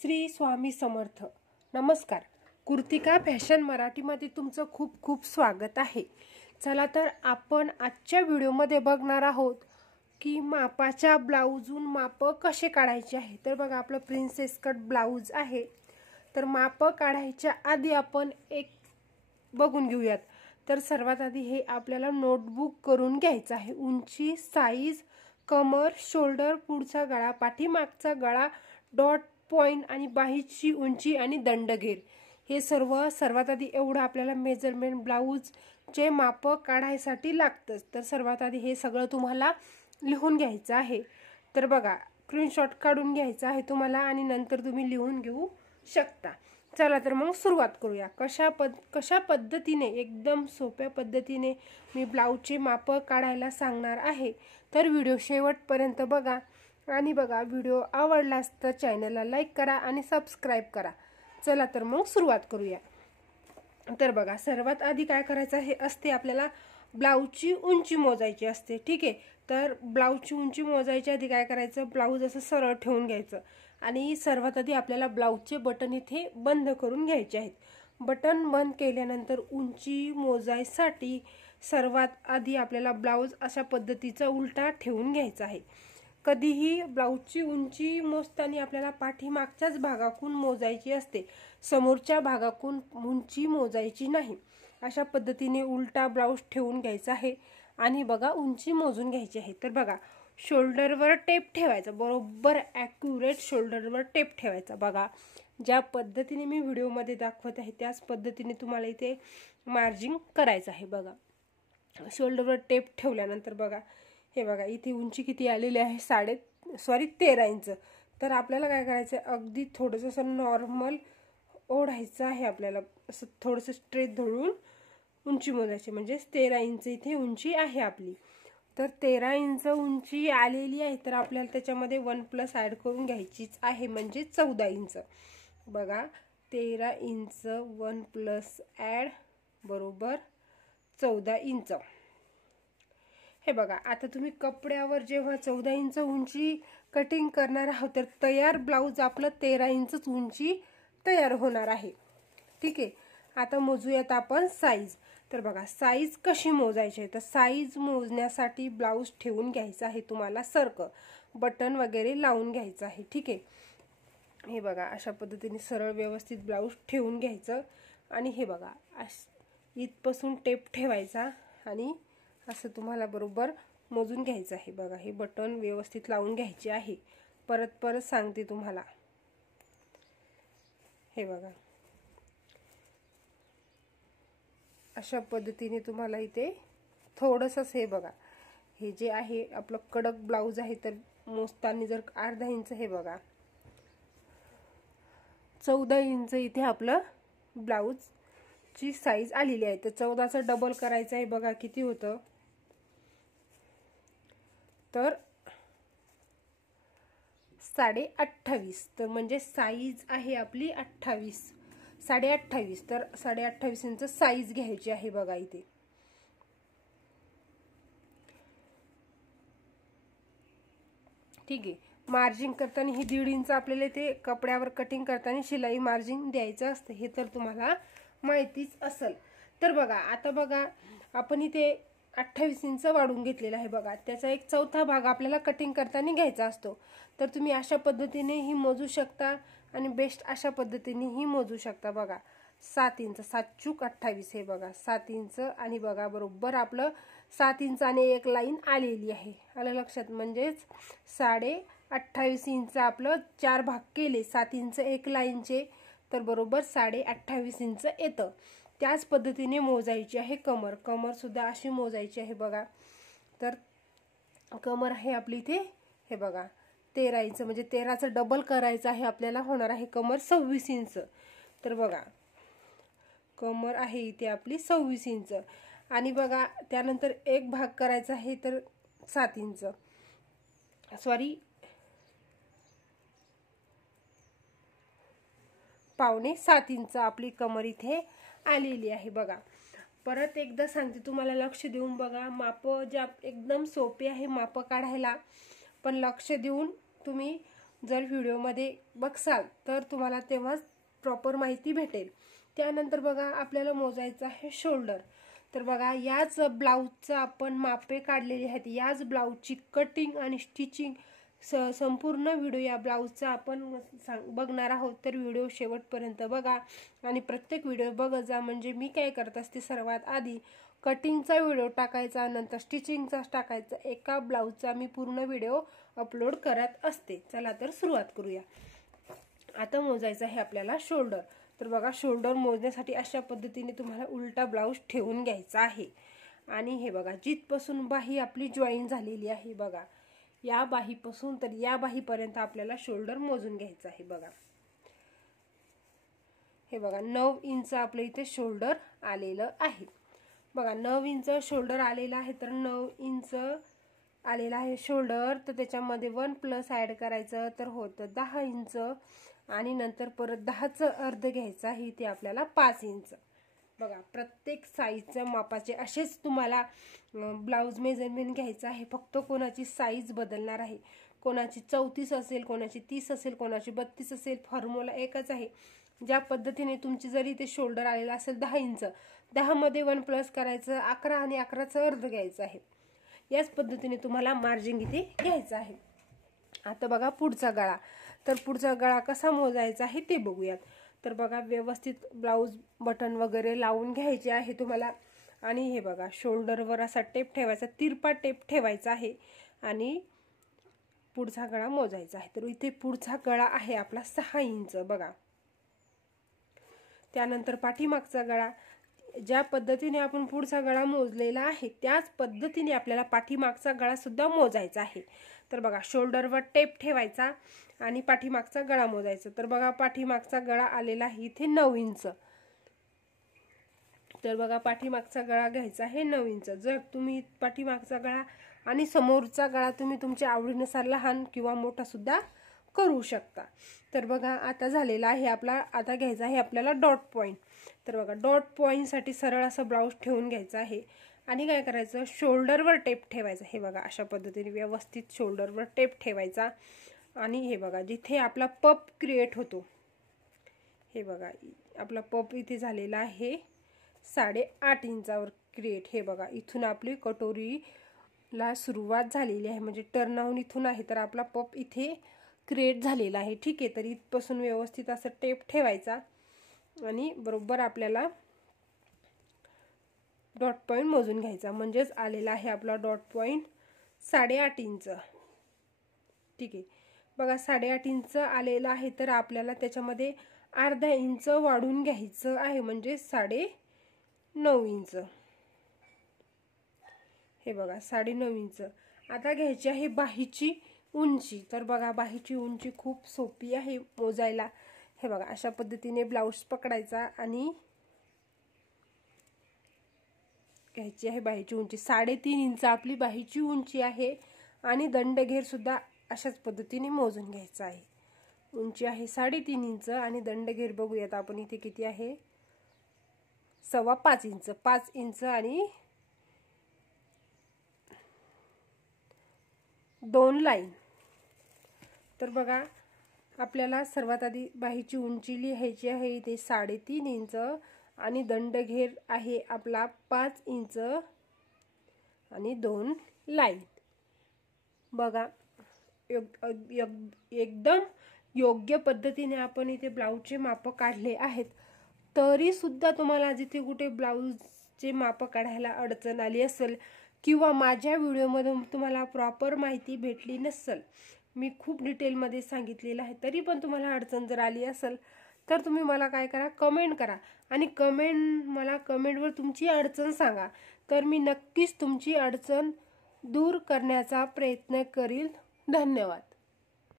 श्री स्वामी समर्थ. नमस्कार. कृतिका फॅशन मराठीमध्ये तुमचं खूप खूप स्वागत आहे. चला तर आपण आजच्या व्हिडिओमध्ये बघणार आहोत की मापाच्या ब्लाऊजून माप कसे काढायचे आहे. तर बघा, आपलं प्रिन्सेस कट ब्लाऊज आहे. तर माप काढायच्या आधी आपण एक बघून घेऊयात. तर सर्वात आधी हे आपल्याला नोटबुक करून घ्यायचं आहे. उंची, साईज, कमर, शोल्डर, पुढचा गळा, पाठीमागचा गळा, डॉट, पॉइंट आणि बाहीची उंची आणि दंडगेर, हे सर्वात आधी एवढं आपल्याला मेजरमेंट ब्लाऊजचे माप काढायसाठी लागतंच. तर सर्वात आधी हे सगळं तुम्हाला लिहून घ्यायचं आहे. तर बघा, स्क्रीनशॉट काढून घ्यायचा आहे तुम्हाला आणि नंतर तुम्ही लिहून घेऊ शकता. चला तर मग सुरुवात करूया. कशा पद्धतीने, एकदम सोप्या पद्धतीने मी ब्लाऊजचे माप काढायला सांगणार आहे. तर व्हिडिओ शेवटपर्यंत बघा आणि बघा, व्हिडिओ आवडलास तर चॅनलला लाईक करा आणि सबस्क्राईब करा. चला तर मग सुरुवात करूया. तर बघा, सर्वात आधी काय करायचं हे असते, आपल्याला ब्लाऊजची उंची मोजायची असते. ठीक आहे. तर ब्लाऊजची उंची मोजायच्या आधी काय करायचं, ब्लाऊज असं सरळ ठेवून घ्यायचं आणि सर्वात आधी आपल्याला ब्लाऊजचे बटन इथे बंद करून घ्यायचे आहेत. बटन बंद केल्यानंतर उंची मोजायसाठी सर्वात आधी आपल्याला ब्लाऊज अशा पद्धतीचा उलटा ठेवून घ्यायचा आहे. कधीही ब्लाऊजची उंची मोजताना आपल्याला पाठीमागच्याच भागातून मोजायची असते, समोरच्या भागातून उंची मोजायची नाही. अशा पद्धतीने उलटा ब्लाऊज ठेवून घ्यायचा आहे आणि बघा, उंची मोजून घ्यायची आहे. तर बघा, शोल्डरवर टेप ठेवायचा, बरोबर ॲक्युरेट शोल्डरवर टेप ठेवायचा. बघा, ज्या पद्धतीने मी व्हिडिओमध्ये दाखवत आहे त्याच पद्धतीने तुम्हाला इथे मार्जिंग करायचं आहे. बघा, शोल्डरवर टेप ठेवल्यानंतर बघा, हे बघा, इथे उंची किती आलेली आहे, 13 इंच. तर आपल्याला काय करायचं आहे, अगदी थोडंसं असं नॉर्मल ओढायचं आहे. आपल्याला असं थोडंसं स्ट्रेट धरून उंची मोजायची, म्हणजे 13 इंच इथे उंची आहे आपली. तर 13 इंच उंची आलेली आहे. तर आपल्याला त्याच्यामध्ये 1+ ॲड करून घ्यायचीच आहे, म्हणजे 14 इंच. बघा, 13 इंच 1+ ॲड बरोबर 14 इंच. हे बघा, आता तुम्ही कपड्यावर जेव्हा 14 इंच उंची कटिंग करणार आहोत तर तयार ब्लाऊज आपलं 13 इंच उंची तयार होणार आहे. ठीक आहे. आता मोजूयात आपण साईज. तर बघा, साईज कशी मोजायची आहे, तर साईज मोजण्यासाठी ब्लाऊज ठेवून घ्यायचा आहे तुम्हाला सारखं, बटन वगैरे लावून घ्यायचं आहे. ठीक आहे. हे बघा, अशा पद्धतीने सरळ व्यवस्थित ब्लाऊज ठेवून घ्यायचं आणि हे बघा, इथपासून टेप ठेवायचा आणि असं तुम्हाला बरोबर मोजून घ्यायचं आहे. बघा, हे बटन व्यवस्थित लावून घ्यायचे आहे. परत सांगते तुम्हाला. हे बघा, अशा पद्धतीने तुम्हाला इथे थोडंसं, हे बघा, हे जे आहे आपलं कडक ब्लाऊज आहे, तर मोजताना जर अर्धा इंच, हे बघा 14 इंच इथे आपलं ब्लाऊजची साईज आलेली आहे. तर 14चं डबल करायचं आहे. बघा किती होतं, तर 28.5. तर म्हणजे साईज आहे आपली 28, 28.5. तर 28.5 इंच साईज घ्यायची आहे. बघा इथे. ठीक आहे. मार्जिंग करताना ही 1.5 इंच आपल्याला ते कपड्यावर कटिंग करताना शिलाई मार्जिंग द्यायचं असतं, हे तर तुम्हाला माहितीच असेल. तर बघा, आता बघा, आपण इथे 28 इंच वाढून घेतलेला आहे. बघा, त्याचा 1/4 भाग आपल्याला कटिंग करताना घ्यायचा असतो. तर तुम्ही अशा पद्धतीनेही मोजू शकता आणि बेस्ट अशा पद्धतीनेही मोजू शकता. बघा, 7 इंच, 7×28. हे बघा, 7 इंच आणि बघा, बरोबर आपलं 7 इंच आणि एक लाईन आलेली आहे. आलं लक्षात? म्हणजेच 28.5 इंच आपलं 4 भाग केले, 7 इंच एक लाईनचे, तर बरोबर 28.5 इंच येतं. त्याच पद्धतीने मोजायची आहे कमर. कमर सुद्धा अशी मोजायची आहे. बघा, तर कमर आहे आपली इथे, हे बघा 13 इंच, म्हणजे 13चं डबल करायचं आहे आपल्याला, होणार आहे कमर 26 इंच. तर बघा, कमर आहे इथे आपली 26 इंच आणि बघा, त्यानंतर एक भाग करायचा आहे, तर 7 इंच, सॉरी 6.25 इंच आपली कमर इथे आलेली आहे. बघा, परत एकदा सांगते तुम्हाला, लक्ष देऊन बघा. माप ज्या एकदम सोपे आहे माप काढायला, पण लक्ष देऊन तुम्ही जर व्हिडिओमध्ये बघसाल तर तुम्हाला तेव्हाच प्रॉपर माहिती भेटेल। त्यानंतर बघा आपल्याला मोजायचं आहे शोल्डर। तर बघा याच ब्लाऊजचं आपण मापे काढलेली आहेत, याच ब्लाऊजची कटिंग आणि स्टिचिंग संपूर्ण व्हिडिओ या ब्लाऊजचा आपण बघणार आहोत। तर व्हिडिओ शेवटपर्यंत बघा आणि प्रत्येक व्हिडिओ बघत जा, म्हणजे मी काय करत असते सर्वात आधी कटिंगचा व्हिडिओ टाकायचा, नंतर स्टिचिंगचा टाकायचा, एका ब्लाऊजचा मी पूर्ण व्हिडिओ अपलोड करत असते। चला तर सुरुवात करूया। आता मोजायचं आहे आपल्याला शोल्डर। तर बघा शोल्डर मोजण्यासाठी अशा पद्धतीने तुम्हाला उलटा ब्लाऊज ठेवून घ्यायचा आहे आणि हे बघा जिथपासून बाही आपली जॉईन झालेली आहे बघा, या बाहीपासून तर या बाहीपर्यंत आपल्याला शोल्डर मोजून घ्यायचं आहे। बघा हे बघा 9 इंच आपल्या इथे शोल्डर आलेलं आहे। बघा 9 इंच शोल्डर आलेलं आहे। तर 9 इंच आलेला आहे शोल्डर, तर त्याच्यामध्ये 1+ ॲड करायचं तर होतं 10 इंच आणि नंतर परत 10चं अर्ध घ्यायचं आहे, ते आपल्याला 5 इंच। बघा प्रत्येक साईजच्या मापाचे असेच तुम्हाला ब्लाऊज मेजरमेंट घ्यायचं आहे, फक्त कोणाची साईज बदलणार आहे, कोणाची 34 असेल, कोणाची 30 असेल, कोणाची 32 असेल, फॉर्म्युला एकच आहे। ज्या पद्धतीने तुमची जरी ते शोल्डर आलेला असेल 10 इंच, 10 मध्ये 1+ करायचं 11 आणि 11चं अर्ध घ्यायचं आहे। याच पद्धतीने तुम्हाला मार्जिन इथे घ्यायचं आहे। आता बघा पुढचा गळा। तर पुढचा गळा कसा मोजायचा आहे ते बघूयात। तर बघा व्यवस्थित ब्लाऊज बटन वगैरे लावून घ्यायचे आहे तुम्हाला आणि हे बघा शोल्डरवर असा टेप ठेवायचा, तिरपा टेप ठेवायचा आहे आणि पुढचा गळा मोजायचा आहे। तर इथे पुढचा गळा आहे आपला 6 इंच बघा। त्यानंतर पाठीमागचा गळा, ज्या पद्धतीने आपण पुढचा गळा मोजलेला आहे त्याच पद्धतीने आपल्याला पाठीमागचा गळा सुद्धा मोजायचा आहे। तर बघा शोल्डरवर टेप ठेवायचा आणि पाठीमागचा गळा मोजायचा। तर बघा पाठीमागचा गळा आलेला आहे इथे 9 इंच। तर बघा पाठीमागचा गळा घ्यायचा आहे 9 इंच। जर तुम्ही पाठीमागचा गळा आणि समोरचा गळा तुम्ही तुमच्या आवडीनुसार लहान किंवा मोठा सुद्धा करू शकता। तर बघा आता झालेला आहे आपला, आता घ्यायचा आहे आपल्याला डॉट पॉइंट। तर बघा डॉट पॉइंटसाठी सरळ असं ब्लाऊज ठेवून घ्यायचं आहे आणि काय करायचं शोल्डरवर टेप ठेवायचा। हे बघा अशा पद्धतीने व्यवस्थित शोल्डरवर टेप ठेवायचा आणि हे बघा जिथे आपला पप क्रिएट होतो, हे बघा आपला पप इथे झालेला आहे 8.5 इंचावर क्रिएट। हे बघा इथून आपली कटोरीला सुरुवात झालेली आहे, म्हणजे टर्न इथून आहे, तर आपला पप इथे क्रिएट झालेला आहे। ठीक आहे, तर इथपासून व्यवस्थित असं टेप ठेवायचा आणि बरोबर आपल्याला डॉट पॉइंट मोजून घ्यायचा, म्हणजेच आलेला आहे आपला डॉट पॉइंट 8.5 इंच। ठीक आहे बघा 8.5 इंच आलेला आहे, तर आपल्याला त्याच्यामध्ये अर्धा इंच वाढून घ्यायचं आहे, म्हणजे 9.5 इंच। हे बघा 9.5 इंच। आता घ्यायची आहे बाहीची उंची। तर बघा बाहीची उंची खूप सोपी आहे मोजायला। हे बघा अशा पद्धतीने ब्लाऊज पकडायचा आणि घ्यायची आहे बाहीची उंची 3.5 इंच आपली बाहीची उंची आहे आणि दंडघेर सुद्धा अशाच पद्धतीने मोजून घ्यायचा आहे। उंची आहे 3.5 इंच आणि दंडघेर बघूयात आपण इथे किती आहे 5.25 इंच। 5 इंच आणि 2 लाईन। तर बघा आपल्याला सर्वात आधी बाहीची उंची लिहायची आहे इथे 3.5 इंच आणि दंडघेर आहे आपला 5 इंच आणि 2 लाईन। बघा एकदम योग्य पद्धतीने आपण इथे ब्लाऊजचे माप काढले आहेत, तरी सुद्धा तुम्हाला जिथे कुठे ब्लाऊजचे माप काढायला अडचण आली असेल किंवा माझ्या व्हिडिओमधून तुम्हाला प्रॉपर माहिती भेटली नसेल, मी खूप डिटेलमध्ये सांगितलेलं आहे, तरी पण तुम्हाला अडचण जर आली असेल तर तुम्ही मला काय करा कमेंट करा आणि कमेंटवर तुमची अडचण सांगा, तर मी नक्कीच तुमची अडचण दूर करण्याचा प्रयत्न करील। धन्यवाद।